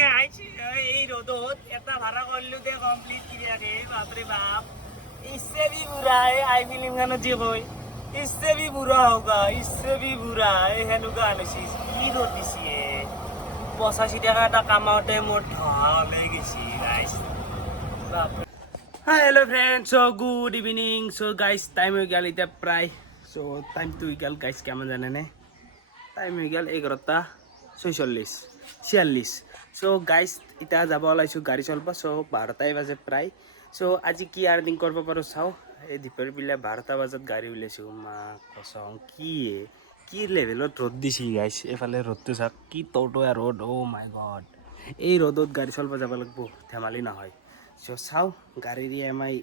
গাইছ এই রোদত এটা ভাড়া করলু দে কমপ্লিট ক্রিয়া রে বাপরে বাপ इससे भी बुरा है आई फिल्म गाना जी कोई इससे भी बुरा होगा इससे भी बुरा है हेनु गाना सी की रोटी सी है 85 টাকা টা কামাওতে মোর ঢলে গেছি গাইস বাপরে hi hello friends so good evening so guys time হয়ে গেল এটা প্রায় সো টাইম টু গেল গাইস কেমন জানেন টাইম হয়ে গেল 11:46 সো গাইস এটা যাব ওলাইছো গাড়ি চলবা সো 12টাই বাজে প্রায় সো আজি কি আর্নিং করব পারো চাও এই দীপৰ বিলে 12টা বজাত গাড়ী উলাইছো মা কসম কি লেভেলত ৰ'দ দিছি গাইস এফালে ৰ'দটো চাক কি টটয়া ৰ'দ ও মাই গড এই ৰ'দত গাড়ী চলবা যাব লাগব ধেমালি নহয় সো চাও গাড়ীৰ ইএমআই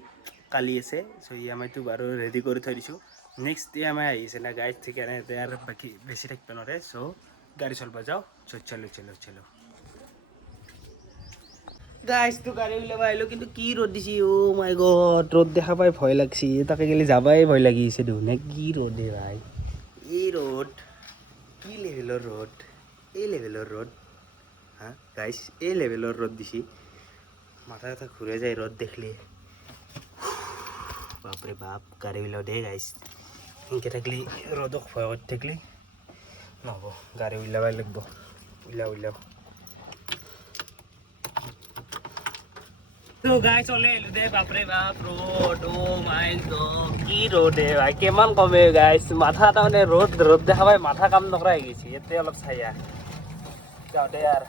কালি আছে সো ইএমআইটো বাৰু ৰেডি কৰি থৈ দিছো নেক্সট ইএমআই আহিছে না গাইস ঠিকানে আর বাকি বেশি থাকবে নরে সো গাড়ি চলবা যাও সো চলো গাইস তো গাড়ি উলাবা আইলো কিন্তু কি রোদ দিছি ও মাই গড রোদ দেখা পাই ভয় লাগছি তাকে গেলে যাবাই ভয় লাগিছে দুনে কি রোদে ভাই এই রোদ কি লেভেলৰ ৰোদ এই লেভেলৰ ৰোদ হ্যাঁ গাইস এই লেভেলৰ রোদ দিছি মাথা ঘুরে যায় রোদ দেখলে বাপরে বাপ গাড়ি উলাও দে গাইস ইনকে থাকলে রোদক ভয় করতে থাকলে নহব গাড়ি উলাবাই লাগব উলাও তো গাইস চলে এলো দে বাপরে বাপ রোড ও মাই গড কি রোড হে ভাই কেমন কমে গাইস মাথা মানে রোদ দেখা পাই মাথা কাম নকরা হয়ে গেছি এতে অলপ ছায়া যাও দে আর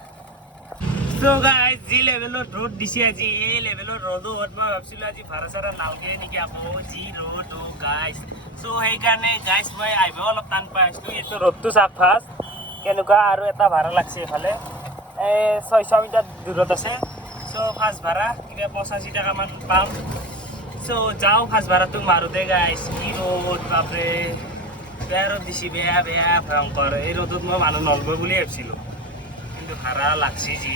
তো গাইস জি লেভেলৰ ৰোদ দিছে আজি এই লেভেলৰ রোদত মই ভাবছিলো আজি ভাড়া চাড়া নালগে নেকি আকৌ জি রোদ ও গাইস সো সেইকাৰণে গাইস মই আইব অলপ টান পাই আছো এইটো ৰোদটো চাক ফাষ্ট কেনেকুৱা আৰু এটা ভাড়া লাগছে এফালে 600 মিটাৰ দূৰত আছে সো ফার্স্ট ভাড়া কিনা 85 টাকা মান পাম সো যাও ফার্স্ট ভাড়া তুমি মারো দে গাইস কি রোদ বাপরে বেয়া রোদ দিছি বেয়া ভয়ঙ্কর এই রোদত মই মানুহ নলব বুলি ভাবছিলো কিন্তু ভাড়া লাগছি জি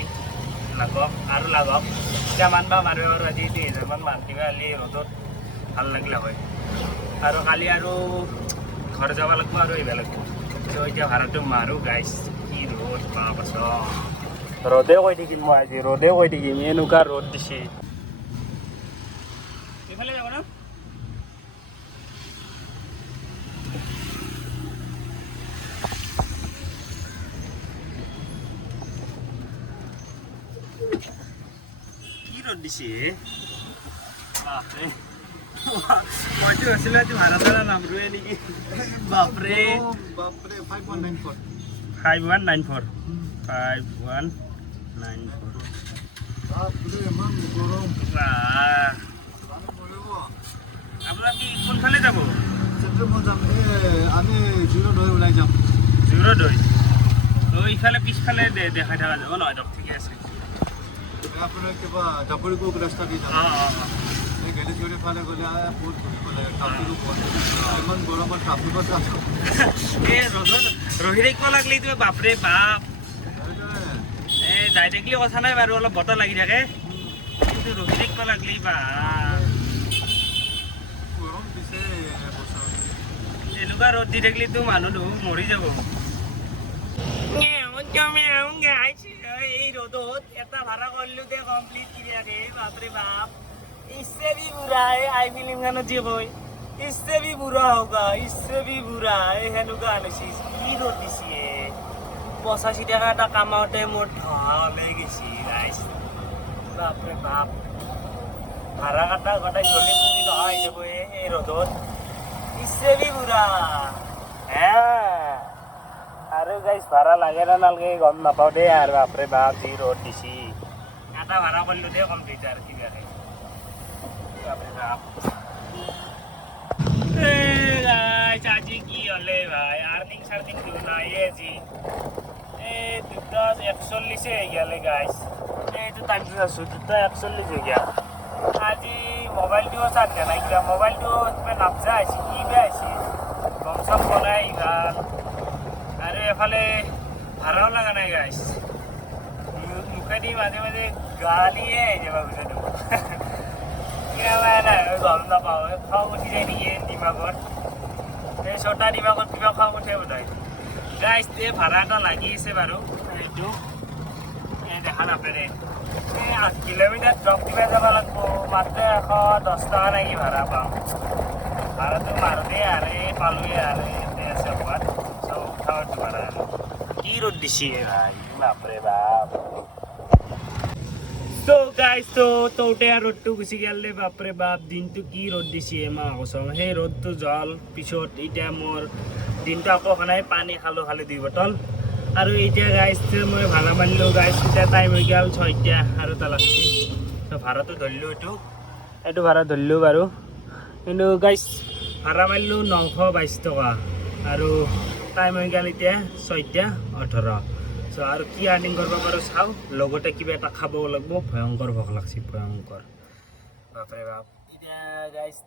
লাগক আৰু লাগক কিমান বা মাৰিব আৰু আজি 2000 মান মাৰ দিবা আলি ৰ'দত ভাল লাগিলে হয় আৰু কালি আৰু ঘৰ যাব লাগিব আৰু এইবা লাগিব তো এতিয়া ভাড়াটো মাৰো গাইস কি ৰ'দ বাপ ৰোদে কই থাকিম মই আজি ৰোদে কই থাকিম এনেকুৱা ৰোদ দিছে এফালে যাব না কি ৰোদ দিছে বাপৰে মইতো আসলে আজি ভাড়া ভাড়া নামৰুৱে নেকি বাপরে 5194 5194 আপনার কি কোনফালে যাব আমি 02 ওলাই যাম 02 তো এইফালে পিছফালে দেখাই থাকা যাব নহয় দক ঠিকে আছে আপোনাৰ কিবা জাপৰিকোক ৰাস্তা দি যাম এই গেলিজুৰি ফালে গ'লে বহুত গ'লে ট্ৰাফিক ইমান গৰমত ট্ৰাফিকত আছো এই ৰহি থাকিব লাগলি তুমি বাপৰে বাপ যাই থাকিলে কথা নাই বাৰু অলপ বতাহ লাগি থাকে কিন্তু ৰহি থাকিব লাগলি বা গৰম দিছে এনেকুৱা ৰ'দ দি থাকিলেতো মানুহ মৰি যাব এই রোদত এটা ভাড়া করলু দে কমপ্লিট ক্রিয়া রে বাপরে বাপ इससे भी बुरा है आई फिल्म गाना जी कोई इससे भी बुरा होगा इससे भी बुरा है हेनु गाना सी की রোদ দিছি 85 টাকা টা কামাওতে মোর ঢলে গেছি গাইস বাপরে বাপ ভাড়া কাটা গটাই চলে পুরি নহয় যাব এই রোদত इससे भी बुरा হ্যাঁ আরে গাইস ভাড়া লাগে না নালগে গম নাপাও দে আর বাপরে বাপ জি রোদ দিছি এটা ভাড়া করলু দে কমপ্লিট আর কি গাড়ি বাপরে বাপ গাইস আজি কি হলে ভাই আর্নিং সার্নিং দিও না এই জি এই 241 এ গেলে গাইস এই তো টাইম আছে 241 হয়ে গিয়া আজি মোবাইলটিও চার্জ নাই কিরা মোবাইলটো তুমি নাপজা আইছি কি বে আইছি গমসম বলাই গাল আরে এফালে ভাড়াও লাগা নাই গাইস মুখেদি মাঝে মাঝে গালিয়ে যাবা বুঝে না গম নাপাও খাও উঠি যায় নেকি দিমাগত এই ছটা দিমাগত কিবা খাও উঠে বোধ হয় গাইস ভাড়া এটা লাগি আছে বাৰু এইটো দেখা নাপাৰে 8 কিলোমিটাৰ ড্ৰপ কিবা যাব লাগিব মাত্ৰ 110 টকা লাগি ভাড়া পাম ভাড়াটো মাৰোঁতে আৰু পালোৱে আৰু আছে হোৱাত চব উঠাওঁটো ভাড়া কি ৰ'দ দিছে ভাই বাপৰে বাপ তো গাইজ তো ৰ'দটো গুচি গ'লে বাপৰে বাপ দিনটো কি ৰ'দ দিছে মই কৈছোঁ সেই ৰ'দটো জল পিছত এতিয়া মোৰ দিনটো আকৌ সনাই পানী খালোঁ খালি 2 বটল আৰু এতিয়া গাইজ মই ভাড়া মাৰিলোঁ গাইজ এতিয়া টাইম হৈ গ'ল 6টা আৰু এটা লাগছি তো ভাড়াটো ধৰিলোঁ এইটো ভাড়া ধৰিলোঁ বাৰু কিন্তু গাইজ ভাড়া মাৰিলোঁ 922 টকা আৰু টাইম হৈ গ'ল এতিয়া 6:18 চ' আৰু কি আৰ্নিং কৰিব পাৰোঁ চাওঁ লগতে কিবা এটা খাব লাগিব ভয়ংকৰ ভোক লাগছে ভয়ংকৰ বাপৰে বাপ এতিয়া গাইজ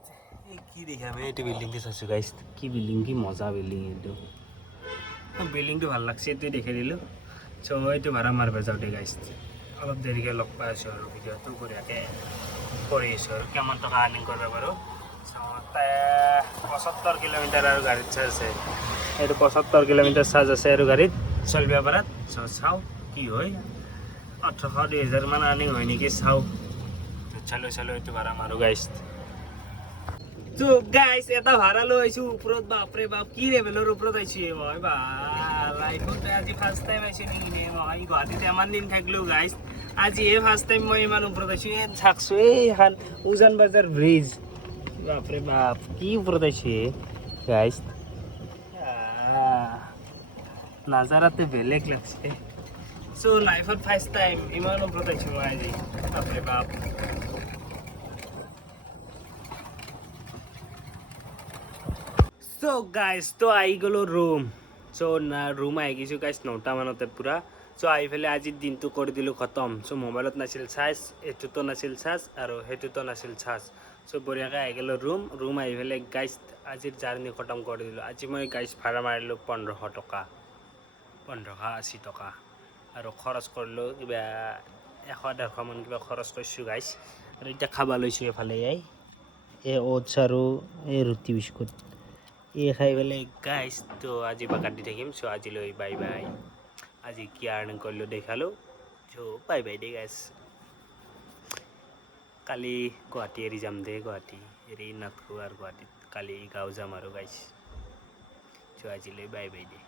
এই কি দেখাম এইটো বিল্ডিংটো চাইছোঁ গাইজ কি বিল্ডিং কি মজা বিল্ডিং এইটো বিল্ডিংটো ভাল লাগছে এইটো দেখাই দিলোঁ চ' এইটো ভাড়া মাৰিব যাওঁতে গাইজ অলপ দেৰিকৈ লগ পাই আছোঁ আৰু ভিডিঅ'টো বঢ়িয়াকৈ কৰি আছোঁ আৰু কিমান টকা আৰ্নিং কৰিব পাৰোঁ চ' 75 কিলোমিটাৰ আৰু গাড়ীত চাৰ্জ আছে এইটো 75 কিলোমিটাৰ চাৰ্জ আছে আৰু গাড়ীত চলিব পাৰাত চ' চাওঁ কি হয় 1800-2000 মান আৰ্নিং হয় নেকি চাওঁ চালো এইটো ভাড়া মাৰোঁ গাইজ তো গাইজ এটা ভাড়া লৈ আহিছোঁ ওপৰত বাপৰে বাপ কি লেভেলৰ ওপৰত আহিছোঁ মই বা লাইফত আজি ফাৰ্ষ্ট টাইম আহিছোঁ নেকি মই গুৱাহাটীত ইমান দিন থাকিলোঁ গাইজ আজি ফাৰ্ষ্ট টাইম মই ইমান ওপৰত আহিছোঁ চাকছোঁ এইখন উজান বজাৰ ব্ৰিজ বাপৰে বাপ কি ওপৰত আহিছে গাইজ নাজাৰাতে বেলেগ লাগছে চ' লাইফত ফাৰ্ষ্ট টাইম ইমান ওপৰত আহিছোঁ মই আজি বাপৰে বাপ চ' গাইজ তো আহি গ'লোঁ ৰুম চ' ৰুম আহি গৈছোঁ গাইজ 9টা মানতে পূৰা চ' আহি পেলাই আজিৰ দিনটো কৰি দিলোঁ খতম চ' মোবাইলত নাছিল চাৰ্জ এইটোতো নাছিল চাৰ্জ আৰু সেইটোতো নাছিল চাৰ্জ চ' বঢ়িয়াকৈ আহি গ'লোঁ ৰুম আহি পেলাই গাইজ আজিৰ জাৰ্ণি খতম কৰি দিলোঁ আজি মই গাইজ ভাড়া মাৰিলোঁ 1500 টকা 1580 টকা আৰু খৰচ কৰিলোঁ কিবা 100-150 মান কিবা খৰচ কৰিছোঁ গাইজ আৰু এতিয়া খাব লৈছোঁ এফালে এই অ'টছ আৰু এই ৰুটি বিস্কুট এই খাই পেলাই গাইজ তো আজি বা কাটি থাকিম চ' আজিলৈ বাই বাই আজি কি আৰ্নিং কৰিলোঁ দেখালোঁ চ' বাই বাই দে গাইজ কালি গুৱাহাটী এৰি যাম দে গুৱাহাটী এৰি নাথাকোঁ আৰু গুৱাহাটীত কালি গাঁও যাম আৰু গাইজ চ' আজিলৈ বাই বাই দে